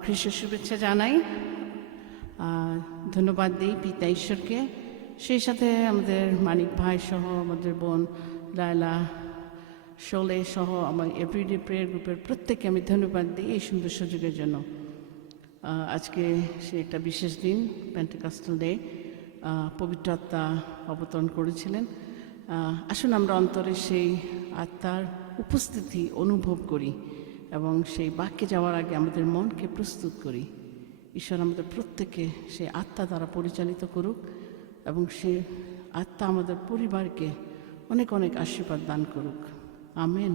খ্রিস্টের শুভেচ্ছা জানাই। ধন্যবাদ দিই পিতা ঈশ্বরকে, সেই সাথে আমাদের মানিক ভাই সহ আমাদের বোন লায়লা শোলে সহ আমার এভরিডে প্রেয়ার গ্রুপের প্রত্যেককে আমি ধন্যবাদ দিই এই সুন্দর সুযোগের জন্য। আজকে সে একটা বিশেষ দিন, পেন্টেকস্টাল ডে, পবিত্র আত্মা অবতরণ করেছিলেন। আসুন আমরা অন্তরে সেই আত্মার উপস্থিতি অনুভব করি এবং সেই বাক্যে যাওয়ার আগে আমাদের মনকে প্রস্তুত করি। ঈশ্বর আমাদের প্রত্যেককে সেই আত্মা দ্বারা পরিচালিত করুক এবং সে আত্মা আমাদের পরিবারকে অনেক অনেক আশীর্বাদ দান করুক। আমেন।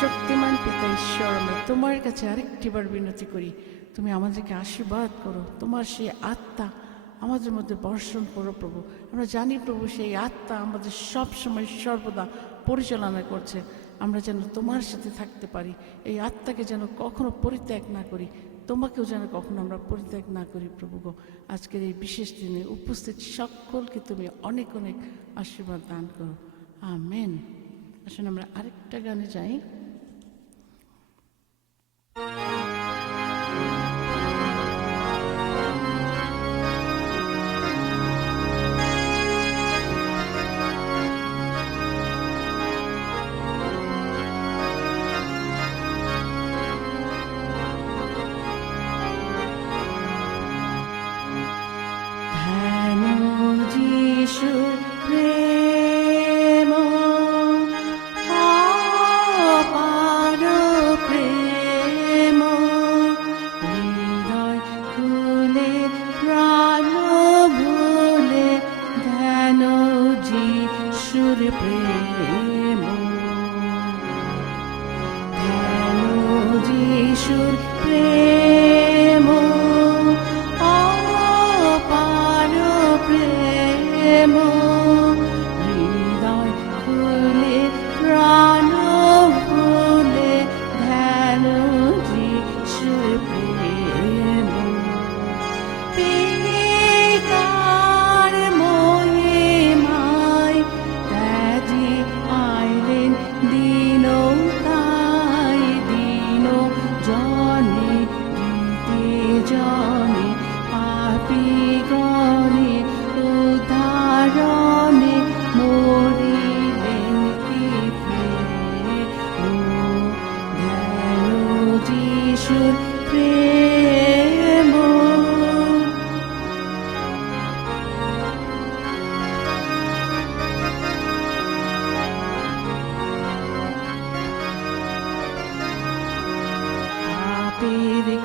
শক্তিমান পিতা ঈশ্বর, আমরা তোমার কাছে আরেকটিবার বিনতি করি, তুমি আমাদেরকে আশীর্বাদ করো, তোমার সেই আত্মা আমাদের মধ্যে বর্ষণ করো প্রভু। আমরা জানি প্রভু সেই আত্মা আমাদের সব সময় সর্বদা পরিচালনা করছে, আমরা যেন তোমার সাথে থাকতে পারি, এই আত্মাকে যেন কখনো পরিত্যাগ না করি, তোমাকেও যেন কখনো আমরা পরিত্যাগ না করি প্রভু গো। আজকের এই বিশেষ দিনে উপস্থিত সকলকে তুমি অনেক অনেক আশীর্বাদ দান করো, আমেন। আসুন আমরা আরেকটা গানে যাই।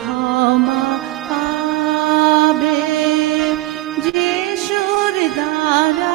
ক্ষমা পাবে যিশুর দ্বারা